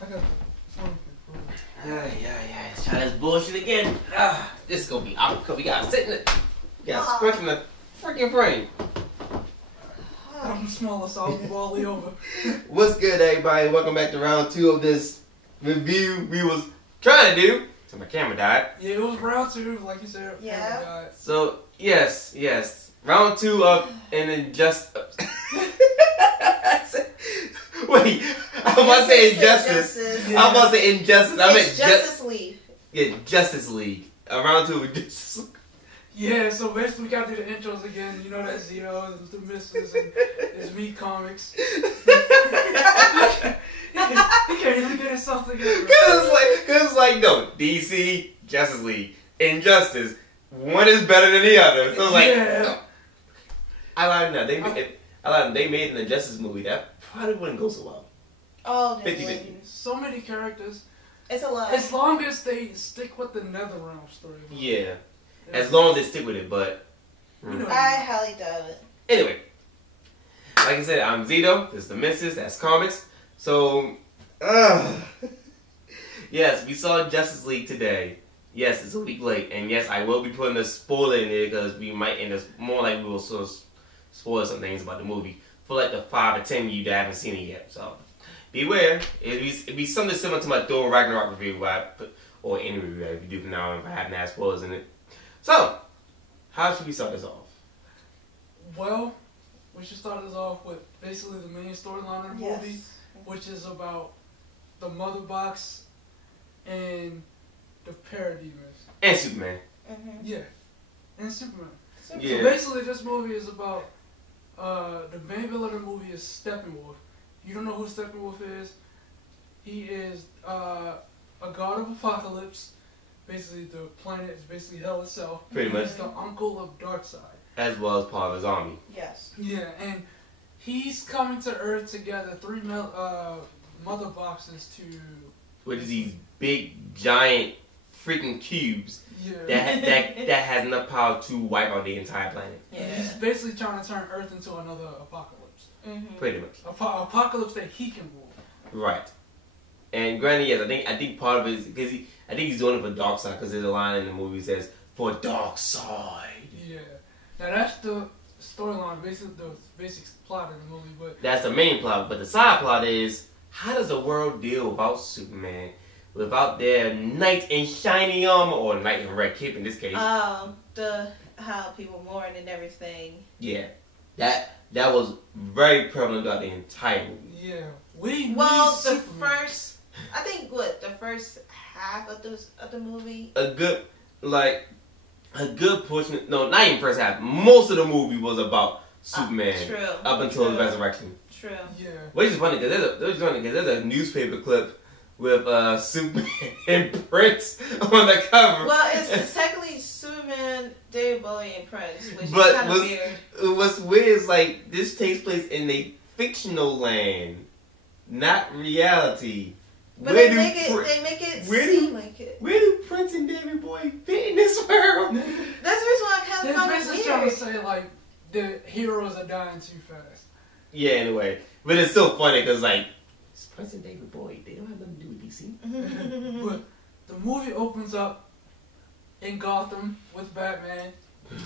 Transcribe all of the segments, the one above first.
I got the phone. Yeah. Try this bullshit again. This is gonna be awkward. We gotta sit in it. We gotta scratch in the freaking frame. I'm the smallest, so I'll move all the way over. What's good, everybody? Welcome back to round 2 of this review we was trying to do. So my camera died. Yeah, it was round 2, like you said. Yeah. Camera died. So yes. Round 2 of and then just wait. I'm about to say injustice. Yeah. I'm about to say injustice. I meant Justice League. Yeah, Justice League. Round 2 of Justice League. Yeah, so basically we gotta do the intros again. You know that Zedow and the Misses and it's me, Comix. He can't even get himself together. Cause it's like no DC, Justice League, Injustice. One is better than the other. So it's like yeah. I lied now. They made an Injustice movie that probably wouldn't go so well. Oh, 50-50. So many characters. It's a lot. As long as they stick with the NetherRealm story. Yeah. As long as they stick with it, but You know, I highly doubt it. anyway. Like I said, I'm Zedow. This is the Missus. That's Comix. So, yes, we saw Justice League today. Yes, it's a week late, and yes, I will be putting a spoiler in there because we might end up more like we will sort of spoil some things about the movie for like the 5 or 10 of you that haven't seen it yet. So, beware. It'd be something similar to my Thor Ragnarok review, or any review if you do from now on if I haven't had spoilers in it. So, how should we start this off? well, we should start this off with basically the main storyline of the Yes. movie, which is about the Mother Box and the Parademons. And Superman. Mm-hmm. Yeah, and Superman. Yeah. So basically, this movie is about the main villain of the movie is Steppenwolf. You don't know who Steppenwolf is? He is a god of apocalypse. Basically, the planet is basically hell itself. Pretty much. He's the uncle of Darkseid. As well as part of his army. Yes. Yeah, and he's coming to Earth to gather 3 mother boxes to. Which is these big, giant, freaking cubes Yeah. that has enough power to wipe out the entire planet. Yeah. He's basically trying to turn Earth into another apocalypse. Mm-hmm. Pretty much. Apocalypse that he can rule. Right. And granted, yes, I think part of it is because I think he's doing it for Darkseid because there's a line in the movie that says for Darkseid. Yeah. Now that's the storyline, basically the basic plot of the movie, but That's the main plot, but the side plot is how does the world deal without Superman, without their knight in shiny armor or knight in red cape in this case? How people mourn and everything. Yeah, that was very prevalent throughout the entire movie. yeah, we Well, need the Superman. the first half of the movie. A good portion. No, not even first half. Most of the movie was about Superman True. up until his True. resurrection. True. Yeah. Which is funny because there's a newspaper clip with Superman and Prince on the cover. Well, it's technically Superman, David Bowie, and Prince, which But is kind of weird. What's weird is like this takes place in a fictional land, not reality. But they make it seem like it. Where do Prince and David Bowie fit in this world? That's the reason why I kind They're of found it basically trying to weird. say like the heroes are dying too fast. Yeah, anyway, but it's still funny because like it's Prince and David Bowie, they don't have nothing to do with DC. But the movie opens up in Gotham with Batman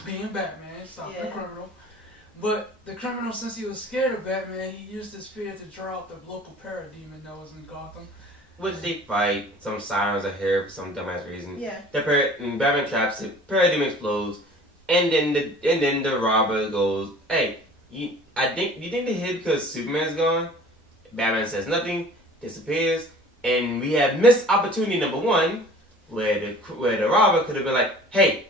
being Batman, stopping the Yeah. criminal. But the criminal, since he was scared of Batman, he used his fear to draw out the local parademon that was in Gotham. Which they fight, some sirens are here for some dumbass reason. Yeah. And Batman traps it, parademon explodes, and then the robber goes, "Hey, you think they hid because Superman's gone?" Batman says nothing, disappears, and we have missed opportunity number 1, where the robber could have been like, "Hey,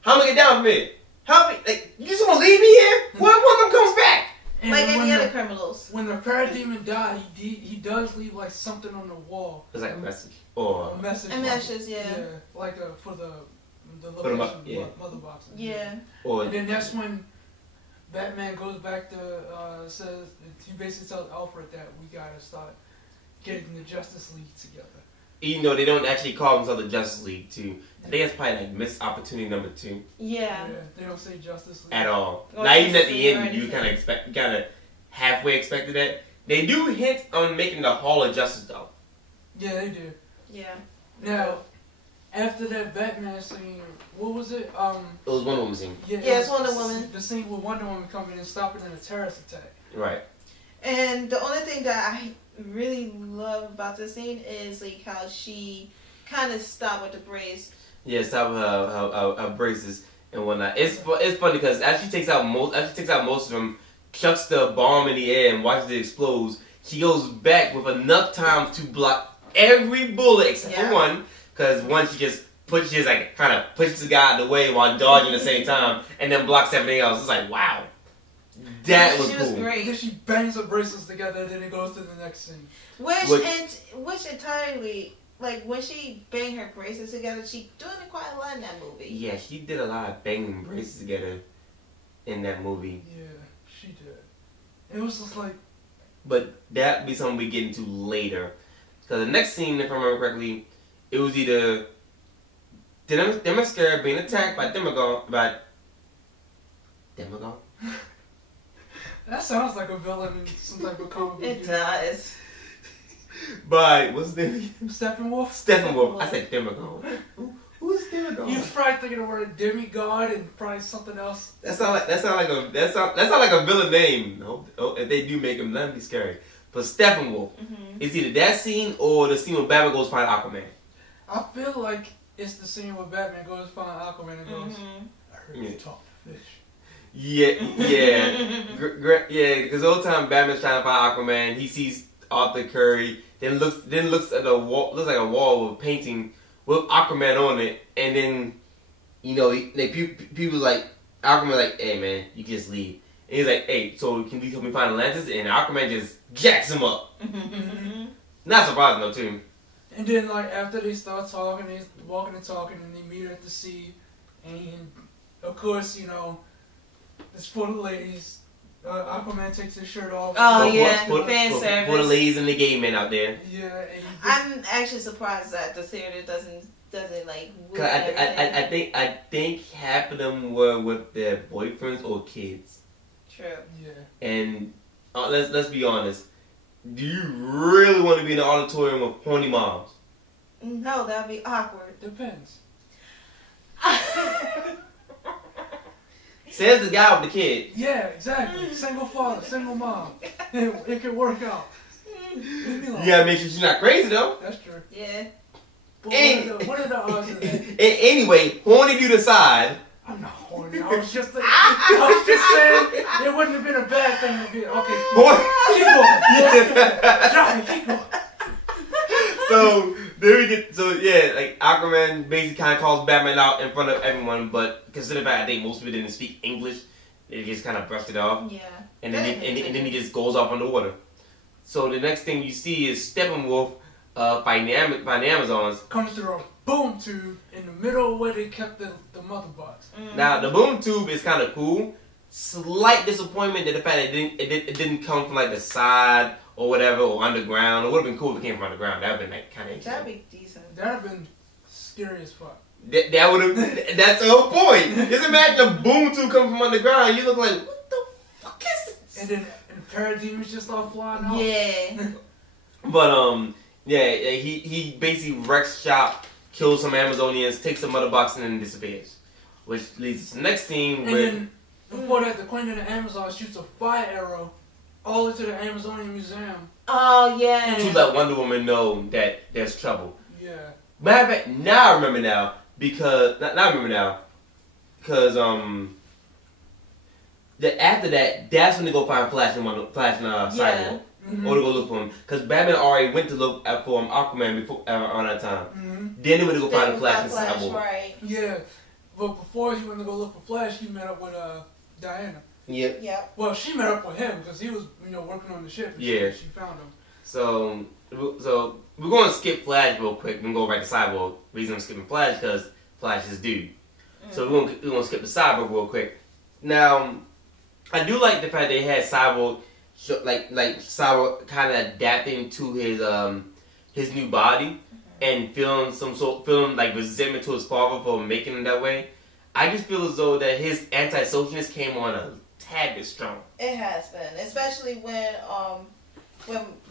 how am I get down from here? Help me! Like, you just gonna leave me here? What if one of them comes back?" And Like when any the- other criminals. When the parademon died, he does leave like something on the wall. It's like a message, or A message. And that's just, yeah. like for the the location, yeah. mother boxes. Yeah. or And then that's when Batman goes back to says he basically tells Alfred that we gotta start getting the Justice League together. even though they don't actually call themselves the Justice League too. I think that's probably like missed opportunity number 2 Yeah. They don't say Justice League at all. Or Not even at Justice the League or end. You anything. kind of halfway expected that. They do hint on making the Hall of Justice though. Yeah, they did. Yeah. Now, after that Batman scene, what was it? It was Wonder Woman scene. Yeah, it's Wonder Woman. The scene with Wonder Woman coming in and stopping in a terrorist attack. Right. And the only thing that I really love about this scene is like how she kind of stopped with the brace. Yeah, stop her braces and whatnot. It's funny because as she takes out most of them, chucks the bomb in the air and watches it explode. She goes back with enough time to block every bullet except for one, because one she just pushes the guy out of the way while dodging at the same time, and then blocks everything else. It's like, wow, that was she cool. was great. Then she bangs her bracelets together, and then it goes to the next scene. Which entirely, like when she banged her braces together, she doing it quite a lot in that movie. Yeah, she did a lot of banging braces together in that movie. Yeah, she did. It was just like. But that'd be something we get into later. Because the next scene, if I remember correctly, it was either Themyscira being attacked by Demagogue. That sounds like a villain in some type of comic book. It does. By, what's his name? Steppenwolf? Steppenwolf. I said Demagogue. Who is Demagogue? You was probably thinking the word demigod and probably something else. That sound like a villain name. No, if they do make him, that'd be scary. But Steppenwolf, is either that scene or the scene where Batman goes find Aquaman. I feel like it's the scene where Batman goes find Aquaman and goes, I heard you talk to fish. Yeah. Because the whole time Batman's trying to find Aquaman, he sees Arthur Curry, then looks at a wall, looks like a wall with a painting with Aquaman on it, and then people like Aquaman like, hey man, you can just leave. And he's like, hey, so can you help me find Atlantis? And Aquaman just jacks him up. Not surprising though too. And then like after they start talking, they walking and talking, and they meet at the sea, and of course it's for the ladies. Aquaman takes his shirt off. Oh For the ladies and the gay men out there. Yeah. I'm actually surprised that the theater doesn't like. I think half of them were with their boyfriends or kids. True. Yeah. And let's be honest. Do you really want to be in an auditorium with horny moms? No, that'd be awkward. Depends. Says the guy with the kid. Yeah, exactly. Single father, single mom. It could work out. You gotta make sure she's not crazy though. That's true. Yeah. But what are the odds of that? Anyway, horny dude aside. I'm not horny. I was just saying it wouldn't have been a bad thing to be. Okay, keep going. So then we get like Aquaman basically kind of calls Batman out in front of everyone, but considering that I think most people didn't speak English, they just kind of brushed it off. Yeah. And then he just goes off underwater. So the next thing you see is Steppenwolf fighting the Amazons. Comes through a boom tube in the middle where they kept the mother box. Now the boom tube is kind of cool. Slight disappointment that the fact that it didn't come from like the side or whatever or underground. It would have been cool if it came from underground. That would have been like kind of interesting. That'd be decent. That'd have been scary as fuck. That would have. That's the whole point. Just imagine a boom tube coming from underground. You look like, what the fuck is this? And then parademons just start flying out. Yeah. But he basically wrecks shop, kills some Amazonians, takes the mother box, and then disappears. Which leads us to the next scene and where. Then, before that, the Queen of the Amazon shoots a fire arrow all into the Amazonian Museum. Oh yeah. To let Wonder Woman know that there's trouble. Yeah. Matter of fact, now I remember now because after that, that's when they go find Flash and Cyborg. Mm-hmm. Or to go look for him. Because Batman already went to look for Aquaman before around that time. Mm-hmm. Then they went to go find the Flash and Cyborg. Right. Yeah. But before he went to go look for Flash, he met up with Diana. Yep. Yep. Well, she met up with him because he was, working on the ship. And Yeah. She found him. So we're going to skip Flash real quick and go right to Cyborg. The reason I'm skipping Flash because Flash is dude. So we're going to skip the Cyborg real quick. Now, I do like the fact they had Cyborg, like Cyborg kind of adapting to his new body and feeling like resentment to his father for making him that way. I just feel as though that his anti-socialness came on a tad bit strong. It has been, especially when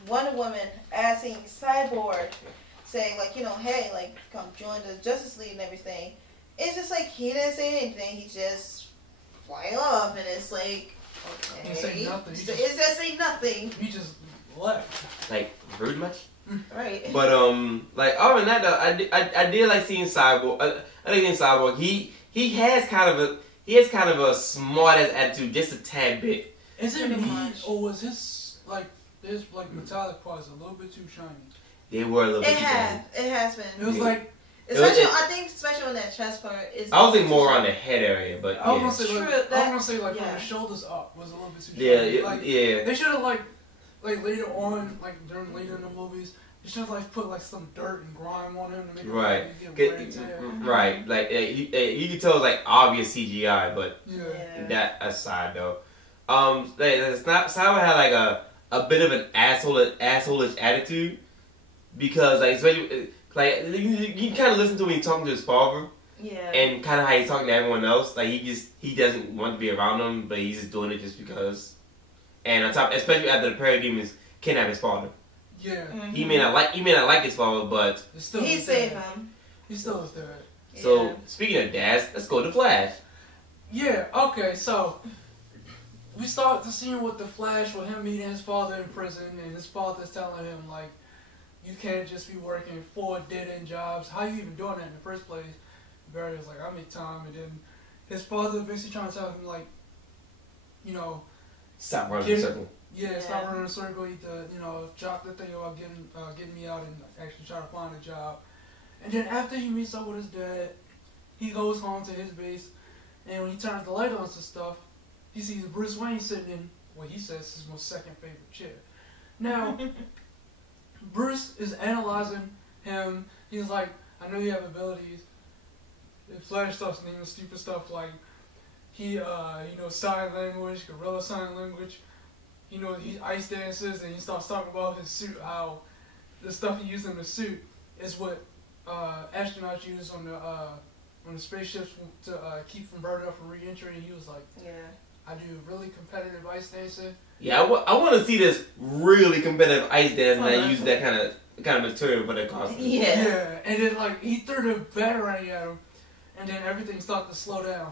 Wonder Woman asking Cyborg, saying like, hey, like come join the Justice League and everything. It's just like he didn't say anything. He just flying off, and it's like, okay, He say nothing. It just say nothing. He just left. Like rude much. Right. But like other than that, though, I did like seeing Cyborg. I like seeing Cyborg. He has kind of a smart ass attitude, just a tad bit. Is it Pretty me, much. or was his metallic parts a little bit too shiny? They were a little bit. It has been. It was like. Especially, I think, especially on that chest part is. I was thinking more around the head area, but I was yeah. gonna say from the shoulders up was a little bit too shiny. Yeah. They should have like later on, later in the movies, they should have put some dirt and grime on him to make it get wear and tear. Right. Like you can tell it's like obvious CGI, but yeah. that aside though, it's not. Cyber had like a bit of an assholeish attitude because like especially. Like you can kind of listen to when he's talking to his father, and kind of how he's talking to everyone else. Like he doesn't want to be around them, but he's just doing it just because. And on top, especially after the parademons kidnap his father. Yeah, he may not like his father, but he saved him. He still is there. So speaking of dads, let's go to Flash. Yeah. Okay. So we start the scene with the Flash with him meeting his father in prison, and his father's telling him like, you can't just be working 4 dead-end jobs. How you even doing that in the first place? Barry was like, I make time. And then his father basically trying to tell him, like, stop running in a circle. Yeah, stop running in a circle. Drop the thing about getting me out and actually try to find a job. And then after he meets up with his dad, he goes home to his base. And when he turns the light on and stuff, he sees Bruce Wayne sitting in what he says is his most second favorite chair. Now... Bruce is analyzing him. He's like, I know you have abilities. The Flash starts naming stupid stuff like he sign language, gorilla sign language. He ice dances, and he starts talking about his suit, how the stuff he used in the suit is what astronauts use on the spaceships to keep from burning up for re-entry. And he was like, I do really competitive ice dancing. Yeah, I want to see this really competitive ice dance, and I use that kind of material for that costume. Yeah, and then he threw the batarang at him, and then everything started to slow down.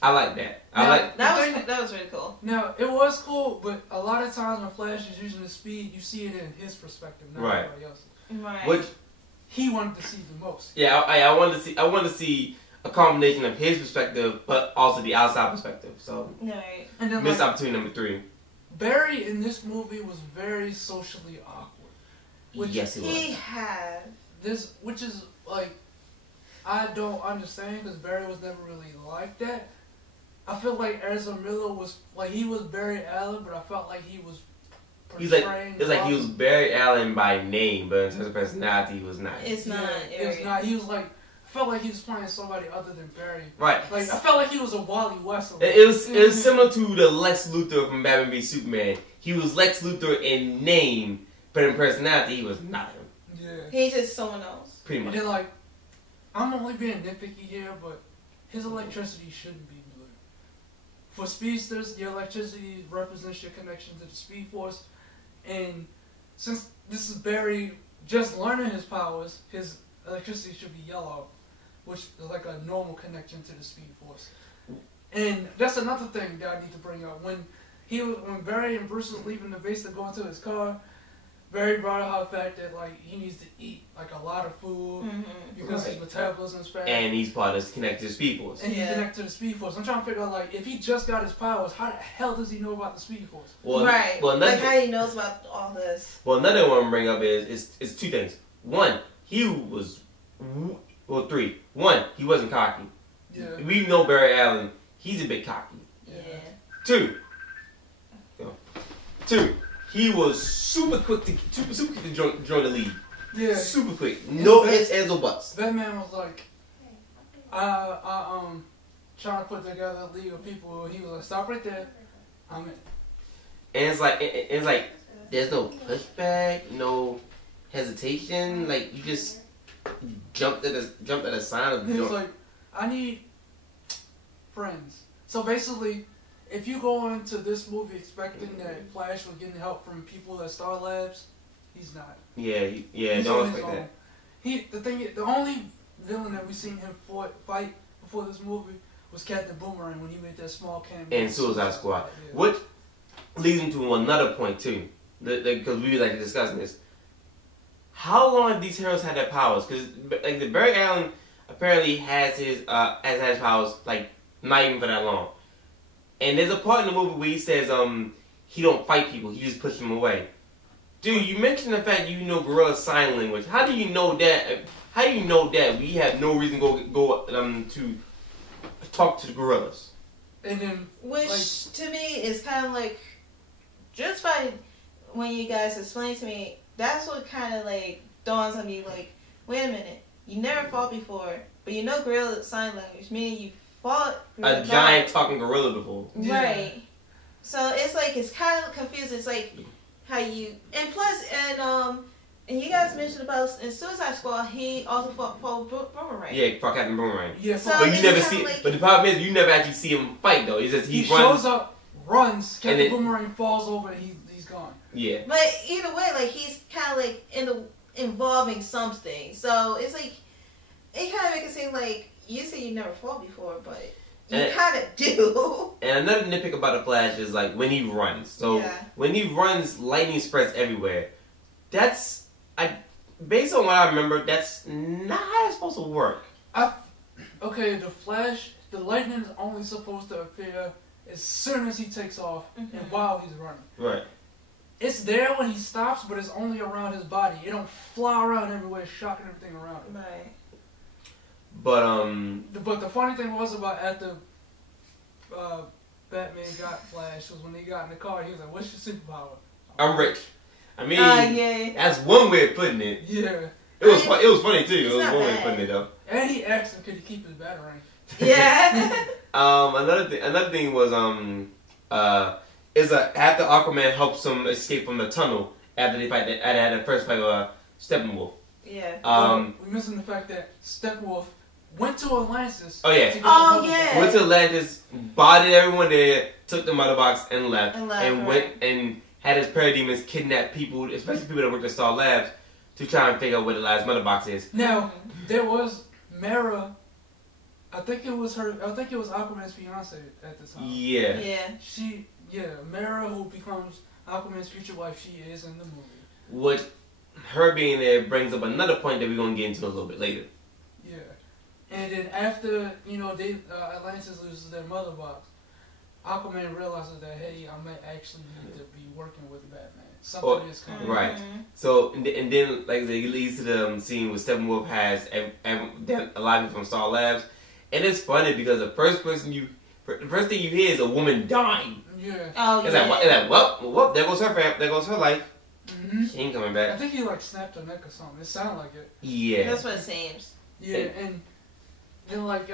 I like that. That was really cool. Now it was cool, but a lot of times when Flash is using the speed, you see it in his perspective, not everybody else's. Right. Which he wanted to see the most. Yeah, I wanted to see a combination of his perspective, but also the outside perspective. So, and then missed opportunity number 3. Barry in this movie was very socially awkward. Yes, he was. He had which is I don't understand because Barry was never really like that. I feel like Ezra Miller was he was Barry Allen, but I felt like he was portraying. It's like he was Barry Allen by name, but in terms of personality, he was not. It's not. It's not. He was I felt like he was playing somebody other than Barry. Right. I felt like he was a Wally West. It was similar to the Lex Luthor from Batman v Superman. He was Lex Luthor in name, but in personality, he was not him. Yeah. He's just someone else. Pretty much. And then I'm only being nitpicky here, but his electricity shouldn't be blue. For speedsters, your electricity represents your connection to the Speed Force, and since this is Barry just learning his powers, his electricity should be yellow, which is like a normal connection to the Speed Force. And that's another thing that I need to bring up. When Barry and Bruce was leaving the base to go into his car, Barry brought up the fact that he needs to eat a lot of food because his metabolism is fast. And he's part of connected to the Speed Force. And he's connected to the Speed Force. I'm trying to figure out if he just got his powers, how the hell does he know about the Speed Force? Well, how he knows about all this. Well, another one I want to bring up is 2 things. 1, he was 3. 1, he wasn't cocky. Yeah. We know Barry Allen, he's a bit cocky. Yeah. 2, he was super quick to join the league. Yeah. Super quick. No ifs, ands, or buts. Batman was like, trying to put together a league of people. He was like, stop right there. I'm in. And it's like, there's no pushback, no hesitation. You just jumped at a sign of. He was like, I need friends. So basically, if you go into this movie expecting that Flash was getting help from people at Star Labs, he's not. Yeah, He's don't on his expect own. that. The only villain that we seen him fight before this movie was Captain Boomerang when he made that small cameo. And Suicide Squad. Yeah. Which leads into another point too, because we like discussing this. How long have these heroes had their powers? Because like the Barry Allen apparently has his powers like not even for that long. And there's a part in the movie where he says he don't fight people, he just pushes them away. Dude, you mentioned the fact you know gorilla sign language. How do you know that? How do you know that we have no reason to go to talk to the gorillas? And then, which to me is kind of like, just by when you guys explain to me, that's what kind of like dawns on me. Like, wait a minute, you never fought before, but you know gorilla sign language, meaning you fought a giant talking gorilla before. Right. So it's like it's kind of confusing. It's like how you and plus and you guys mentioned about in Suicide Squad he also fought Boomerang. Yeah, fought Captain Boomerang. Yeah, so but you never see. like, but the problem is you never actually see him fight though. It's just he runs, shows up, runs, Captain then, Boomerang falls over, and he's gone. Yeah. But either way, like he's kind of like involving something. So it's like it kind of makes it seem like you say you never fought before, but you kind of do. And another nitpick about the Flash is like when he runs. So when he runs, lightning spreads everywhere. That's based on what I remember, that's not how it's supposed to work. Okay, the Flash, the lightning is only supposed to appear as soon as he takes off and while he's running. Right. It's there when he stops, but it's only around his body. It don't fly around everywhere, shocking everything around him. Right. But the funny thing was about after Batman got Flash was when they got in the car, he was like, "What's your superpower?" I'm rich. I mean, yeah. That's one way of putting it. Yeah. It was funny too. It was one way of bad. putting it though. And he asked him, "Could he keep his batarang?" Yeah. Another thing was after Aquaman helps him escape from the tunnel after they fight had the first fight with Steppenwolf. Yeah. We're missing the fact that Steppenwolf went to Atlantis. Oh yeah. Went to Atlantis, bodied everyone there, took the mother box and left, and went and had his parademons kidnap people, especially people that worked at Star Labs, to try and figure out where the last mother box is. Now there was Mara. I think it was Aquaman's fiance at the time. Yeah. Yeah. Mara, who becomes Aquaman's future wife, she is in the movie. What her being there brings up another point that we're gonna get into a little bit later. Yeah, and then after Atlantis loses their mother box, Aquaman realizes that hey, I might actually need to be working with Batman. Something is coming. Right. So and then like it leads to the scene where Steppenwolf has a lot of people from Star Labs, and it's funny because the first thing you hear is a woman dying. Yeah. Oh, it's like well, there goes her family, there goes her life. Mm-hmm. She ain't coming back. I think he like snapped her neck or something. It sounded like it. Yeah. That's what it seems. Yeah, and then like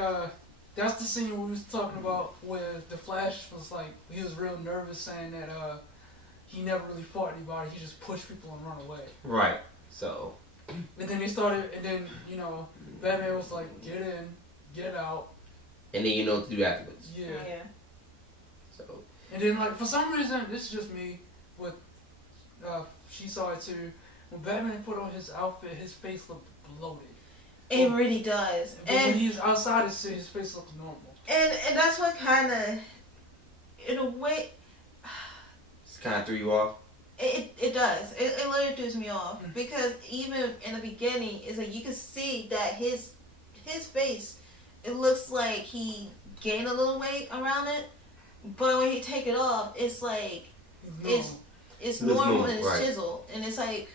that's the scene we was talking about where the Flash was like he was real nervous saying that he never really fought anybody. He just pushed people and run away. Right. So. And then Batman was like, get in, get out. And then you know what to do afterwards. Yeah. So. And then like for some reason, this is just me. With she saw it too. When Batman put on his outfit, his face looked bloated. It really does. But when he's outside, his face looks normal. And that's what kind of, in a way, It kind of threw you off. It does. It literally throws me off because even in the beginning, it's like you can see that his face, it looks like he gained a little weight around it, but when he take it off, it's like it's normal and it's chiseled, and it's like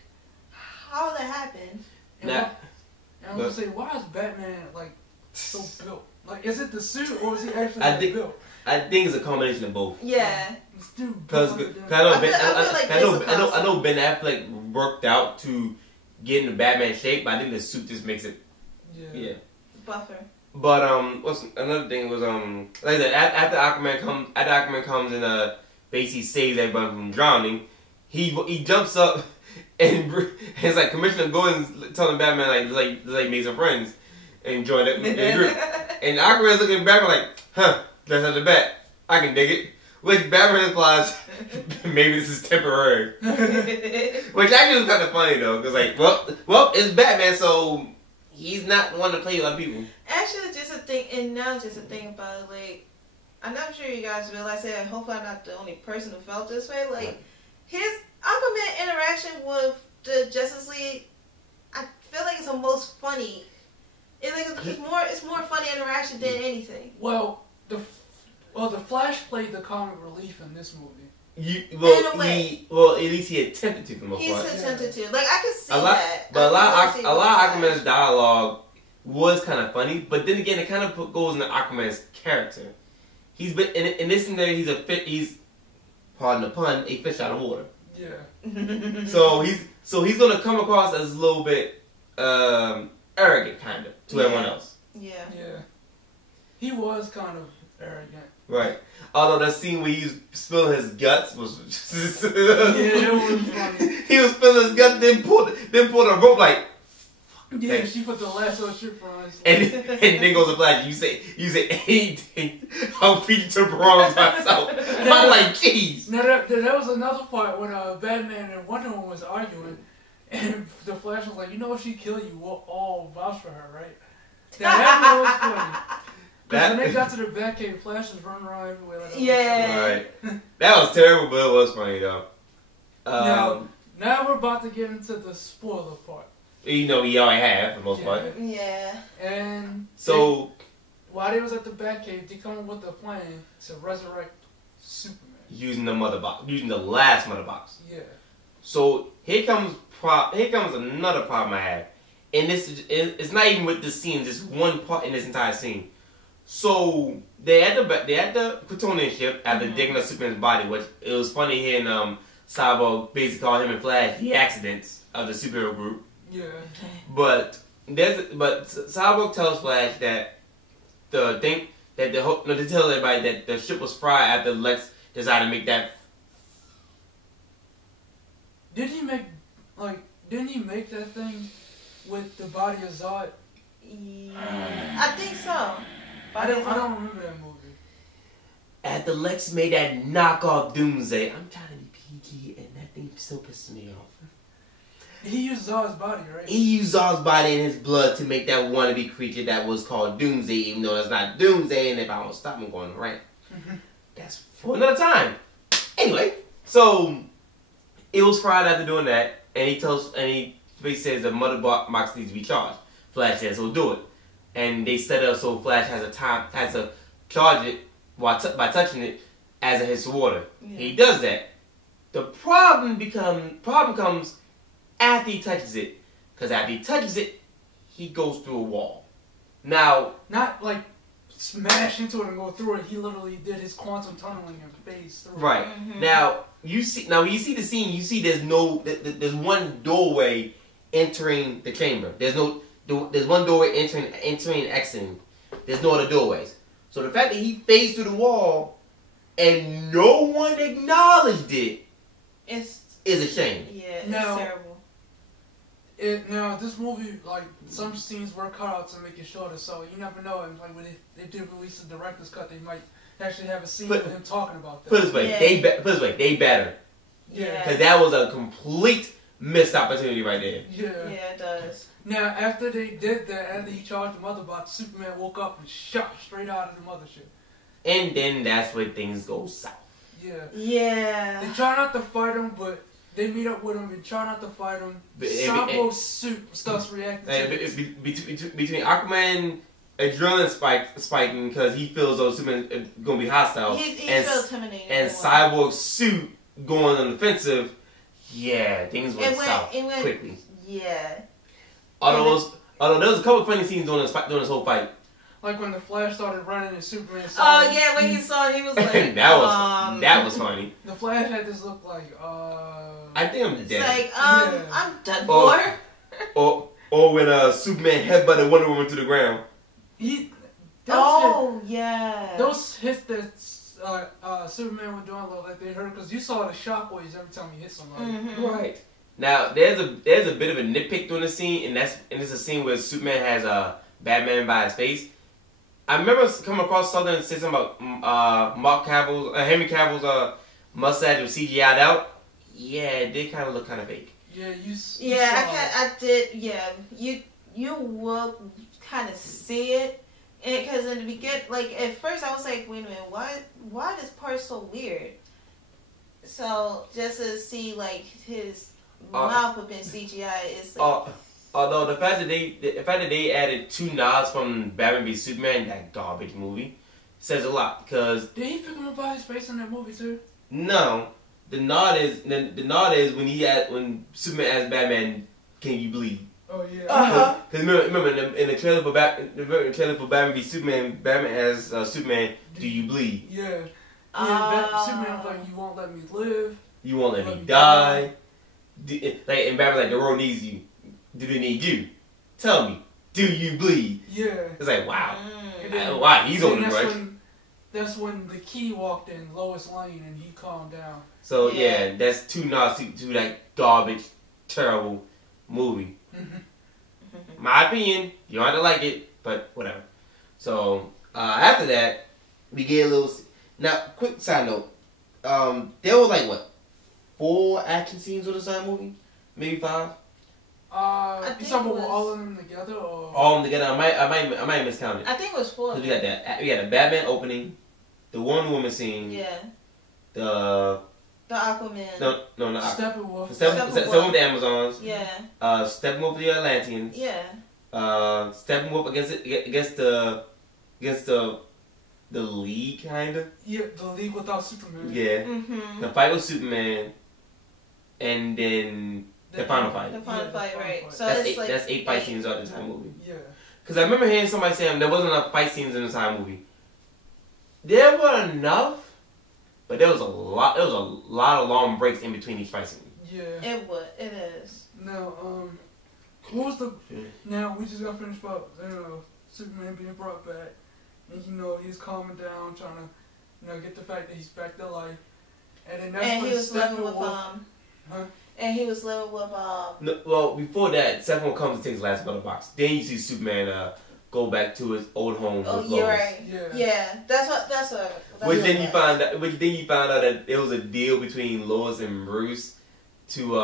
how did that happen? And I'm gonna say, why is Batman like so built? Like, is it the suit or is he actually built? I think it's a combination of both. Yeah. Because I know Ben Affleck worked out to get into Batman shape, but I think the suit just makes it. Yeah. Buffer. But what's another thing was like I said, after Aquaman comes and basically saves everybody from drowning, he jumps up and it's like Commissioner Gordon's telling Batman like make some friends and join the group. And Aquaman's looking back like, huh, that's not the bat. I can dig it. Which Batman replies, maybe this is temporary. Which actually was kind of funny though, because like, well, it's Batman, so he's not one to play with other people. Actually, just a thing, and now just a thing about it, like, I'm not sure you guys realize it. I hope I'm not the only person who felt this way. Like, his Aquaman interaction with the Justice League, I feel like it's the most funny. It's more funny interaction than anything. Well, the Flash played the comic relief in this movie. At least he attempted to for the most part. He's attempted to. Like, I could see that. But a lot of Aquaman's dialogue was kind of funny, but then again, it kind of goes into Aquaman's character. He's been in this and there. He's pardon the pun, a fish out of water. Yeah. so he's gonna come across as a little bit arrogant, kind of, to everyone else. Yeah. Yeah. He was kind of arrogant. Right. Although that scene where he was spilling his guts was yeah, it was funny. He was spilling his guts, then pulled a rope like. Yeah, Thanks. she put the lasso shit for us. And then goes a Flash. You say anything. I'll beat you to bronze myself. I'm like, jeez. Now there was another part when Batman and Wonder Woman was arguing, and the Flash was like, you know, if she kill you, we'll all vouch for her, right? Now that was funny. Because when they got to the Batcave, Flash was running around everywhere. Like, Right. That was terrible, but it was funny though. Now we're about to get into the spoiler part. You know, we already have for the most part. Yeah. And so while they was at the Batcave, they come up with a plan to resurrect Superman using the mother box, using the last mother box. Yeah. So here comes another problem I have, and it's not even with this scene, just one part in this entire scene. So they at the Kryptonian ship after digging up Superman's body, which it was funny hearing Cyborg basically call him and Flash the accidents of the superhero group. Yeah. But Cyborg tells Flash that to tell everybody that the ship was fried after Lex decided to make that. Didn't he make that thing with the body of Zod? Yeah. I think so. I don't remember that movie. After Lex made that knockoff Doomsday, I'm trying to be PG, and that thing still pisses me off. He used Zod's body, right? He used Zod's body and his blood to make that wannabe creature that was called Doomsday, even though it's not Doomsday, and if I don't stop him going to rant. That's for another time. Anyway, so it was fried after doing that, and he basically says the mother box needs to be charged. Flash says he'll do it. And they set up so Flash has to charge it by touching it as it hits the water. Yeah. He does that. The problem comes after he touches it, because after he touches it, he goes through a wall. Now, not like smash into it and go through it. He literally did his quantum tunneling and phased through. Right. Mm-hmm. Now when you see the scene, you see there's one doorway entering the chamber. There's one doorway entering and exiting. There's no other doorways. So the fact that he phased through the wall and no one acknowledged it is a shame. Yeah, it's terrible. Now, this movie, like, some scenes were cut out to make it shorter, so you never know. And, like, when they did release the director's cut, they might actually have a scene with him talking about that. Put it this way, they better. Yeah. Because that was a complete missed opportunity right there. Yeah. Yeah, it does. Now, after they did that, after he charged the mother box, Superman woke up and shot straight out of the mothership. And then that's where things go south. Yeah. Yeah. They try not to fight him, but they meet up with him and try not to fight him. Cyborg's suit starts reacting to between Aquaman adrenaline spiking because he feels those Superman is going to be hostile. He feels intimidated. And Cyborg's suit going on the defensive. Yeah, things went south quickly. Yeah. Although there was a couple of funny scenes during this whole fight. Like when the Flash started running and Superman saw Oh yeah, when he saw it, he was like that was funny. The Flash had this look like I think I'm dead. It's like I'm done for. Or when Superman headbutted Wonder Woman to the ground. Those hits that Superman was doing looked like they hurt because you saw the shockwaves every time he hit somebody. Mm-hmm. Right. Now there's a bit of a nitpick during the scene, and it's a scene where Superman has Batman by his face. I remember coming across something that said something about Henry Cavill's mustache was CGI'd out. Yeah, it did kind of look kind of fake. Yeah, I did. Yeah, you will kind of see it, because in the beginning, like at first, I was like, wait a minute, why this part so weird? So just to see like his mouth have been CGI is. Like, although the fact that they added 2 nods from Batman v Superman, that garbage movie, says a lot, because did he pick him up by his face in that movie too? No. The nod is when Superman asks Batman, "Can you bleed?" Oh yeah. Because remember in the trailer for Batman v Superman, Batman asks Superman, "Do you bleed?" Yeah. Superman was like, "You won't let me live. You won't let me die." And Batman's like, "The world needs you. Do they need you? Tell me, do you bleed?" Yeah. It's like, wow. Wow, he's on the rush. That's when the Key walked in, Lois Lane, and he calmed down. So yeah, that's 2 nods to that garbage, terrible movie. My opinion, you don't have to like it, but whatever. So after that, we get a little. Now, quick side note. There were like what, 4 action scenes with the side movie, maybe 5. You talking about all of them together, or all of them together? I might miscounted. I think it was 4. We got that. We got the Batman opening, the Wonder Woman scene. Yeah. The Aquaman. No, not Steppenwolf. Steppenwolf with the Amazons. Yeah. Steppenwolf with the Atlanteans. Yeah. Steppenwolf against the League, kinda. Yeah, the League without Superman. Yeah. Mm-hmm. The fight with Superman, and then the final fight. The final fight, right? So that's 8 fight scenes out of the entire movie. Yeah. Because I remember hearing somebody saying there wasn't enough fight scenes in the entire movie. There were enough, but there was a lot. There was a lot of long breaks in between each fight scene. Yeah. It is. Now, what was the? Now we just got finished about Superman being brought back, and he's calming down, trying to get the fact that he's back to life, and then that's when he was living with And he was living with No, well, before that, Steppenwolf comes and takes the last metal box. Then you see Superman go back to his old home. Oh, with you're Lois. right. Yeah. That's what. Which then you find out that it was a deal between Lois and Bruce to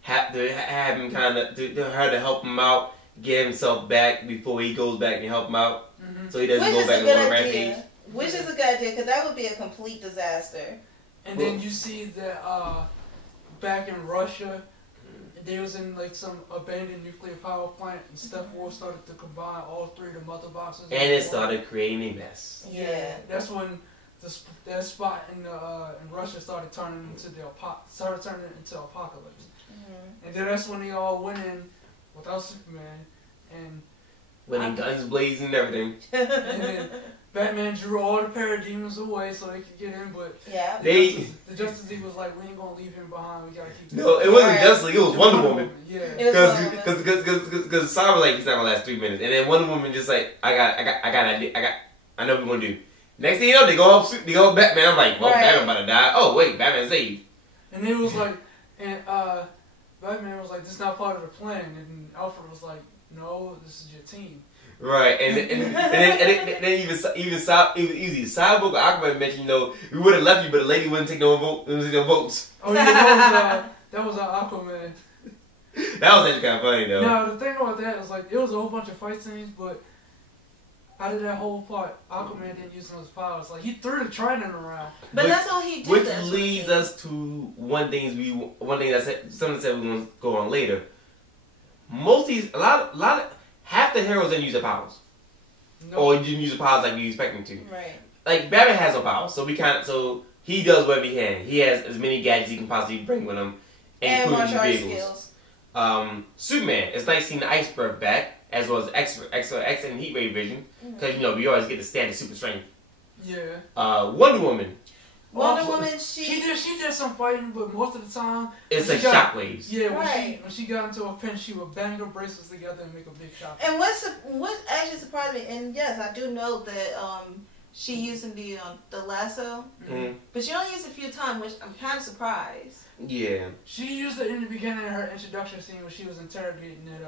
have him her to help him out, get himself back before he goes back and help him out, so he doesn't go back and go on a rampage. Which is a good idea, because that would be a complete disaster. And then you see that back in Russia, they was in like some abandoned nuclear power plant, and Steppenwolf started to combine all 3 of the mother boxes. And it started creating a mess. Yeah. That's when that spot in Russia started turning into apocalypse. And then that's when they all went in without Superman, and winning guns blazing and everything. And then Batman drew all the parademons away so they could get in, but the Justice League was like, we ain't gonna leave him behind. We gotta keep. No, it wasn't Justice League. It was Wonder Woman. Yeah. Because Cyber was like, he's not gonna last 3 minutes, and then Wonder Woman just like, I know what we're gonna do. Next thing you know, they go up Batman. I'm like, well, Batman about to die. Oh wait, Batman saved. And it was like, Batman was like, this is not part of the plan, and Alfred was like, no, this is your team. Right, and then even Cyborg or Aquaman mentioned, we would have left you, but the lady wouldn't take no votes. Oh yeah, that was Aquaman. That was actually kind of funny though. Now the thing about that is like it was a whole bunch of fight scenes, but out of that whole part, Aquaman didn't use some of his powers. Like he threw the trident around. But that's all he did. Which leads us to one thing that something said we want to go on later. Most of these, half the heroes didn't use their powers. Nope. Or didn't use the powers like we expect them to. Right. Like, Batman has no powers, so he does whatever he can. He has as many gadgets he can possibly bring with him, and martial arts skills. Superman, it's nice seeing the ice breath back, as well as excellent heat ray vision, because, we always get the standard super strength. Yeah. Wonder Woman, she did some fighting, but most of the time it's like shockwaves. Yeah, when she got into a pinch, she would bang her bracelets together and make a big shot. And what actually surprised me, and yes, I do know that she used the lasso, but she only used it a few times, which I'm kind of surprised. Yeah, she used it in the beginning of her introduction scene when she was interrogating it.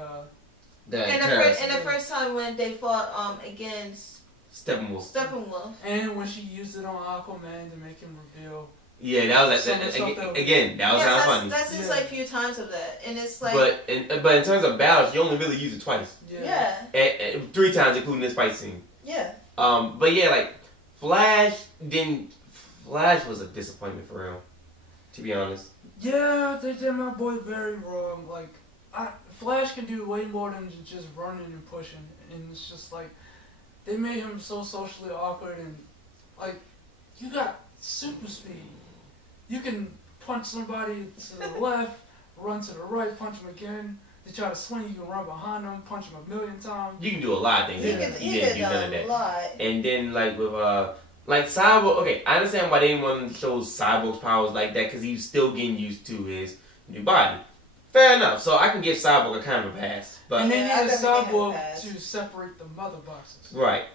And the first time when they fought against Steppenwolf. Steppenwolf. And when she used it on Aquaman to make him reveal. Yeah, that was Some stuff that was- again. That was kind of funny. That's just like a few times of that, and it's like. But in terms of battle, she only really used it twice. Yeah. And 3 times, including this fight scene. Yeah. But yeah, like Flash was a disappointment for real. To be honest. Yeah, they did my boy very wrong. Like, Flash can do way more than just running and pushing, and it's just like they made him so socially awkward. And like, you got super speed. You can punch somebody to the left, run to the right, punch them again. They try to swing, you can run behind them, punch them 1,000,000 times. You can do a lot of things. He did none of a that. lot. And then like with like Cyborg, okay, I understand why they didn't want to show Cyborg's powers like that because he's still getting used to his new body. Fair enough. So I can give Cyborg a kind of a pass. But And they Yeah, I needed definitely Cyborg had a pass. to separate the mother boxes. right.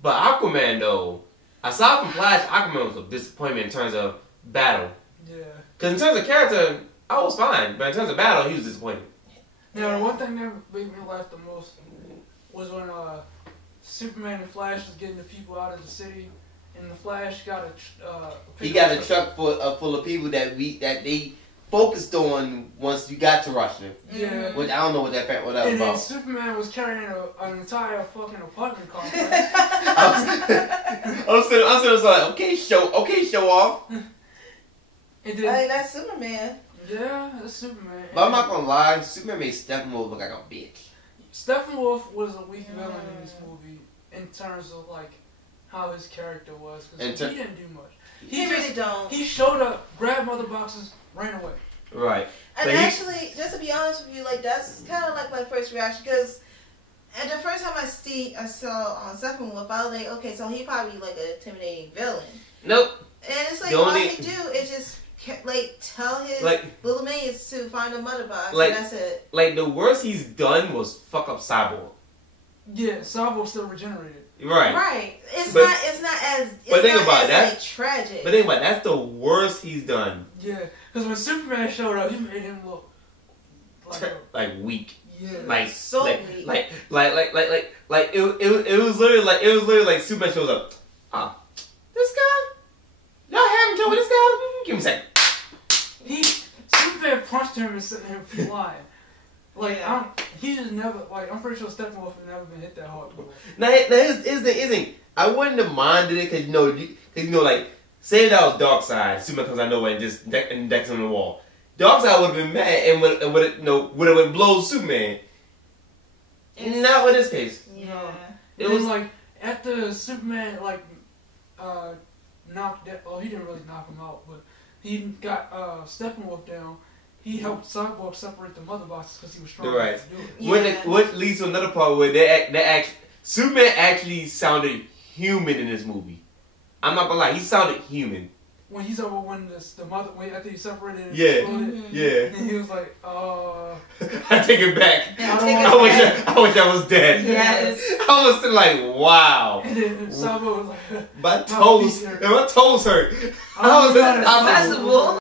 But Aquaman though, aside from Flash, Aquaman was a disappointment in terms of battle. Yeah. Because in terms of character, I was fine. But in terms of battle, he was disappointed. Now, the one thing that made me laugh the most was when Superman and Flash was getting the people out of the city, and the Flash got He got a truck full of people that they focused on once you got to Russia. Yeah. Which I don't know what that was And then about. Superman was carrying an entire fucking apartment complex. I'm still like, okay, show off. And I then, mean, that's Superman. yeah, that's Superman. But I'm not gonna lie, Superman made Steppenwolf look like a bitch. Steppenwolf was a weak villain in this movie in terms of like how his character was, because he didn't do much. He really don't. He showed up, grabbed mother boxes, ran away. Right. And But actually, just to be honest with you, like that's kind of like my first reaction because, and the first time I saw on Steppenwolf, I was like, okay, so he probably like an intimidating villain. Nope. And it's like The all only- he do is just like tell his Like- little mates to find a mother box, Like- and that's it. Like the worst he's done was fuck up Cyborg. Yeah, Cyborg still regenerated. Right. Right. It's But- not. It's not as. It's but think not about as, it, like, tragic. But think about it, that's the worst he's done. Yeah, because when Superman showed up, he made him look like Weak. yeah. Like So like, weak. like it was literally like Superman shows up. Ah, this guy? Y'all haven't trouble with this guy? Give me a second. Superman punched him and sent him flying. Like Yeah. he just never I'm pretty sure Steppenwolf had never been hit that hard before. Now here's the thing. I wouldn't have minded it because like say that was Darkseid, Superman comes out of nowhere and just decks on the wall. Darkseid would have been mad and would have blown Superman. Not with this case. Yeah. It It was was like after Superman knocked that. Well, he didn't really knock him out, but he got Steppenwolf down. He helped Cyborg separate the mother boxes because he was strong Right. enough to do it. Yeah. What leads to another part where Superman actually sounded human in this movie. I'm not gonna lie, he sounded human. When he's over when the mother after he separated and Yeah. exploded, Mhm. Yeah. and he was like, I take it back. Yeah, I take it don't back. I wish I was dead. Yes. I was still like, wow. And then Cyborg was like, My toes hurt. I was How is that not possible? Possible.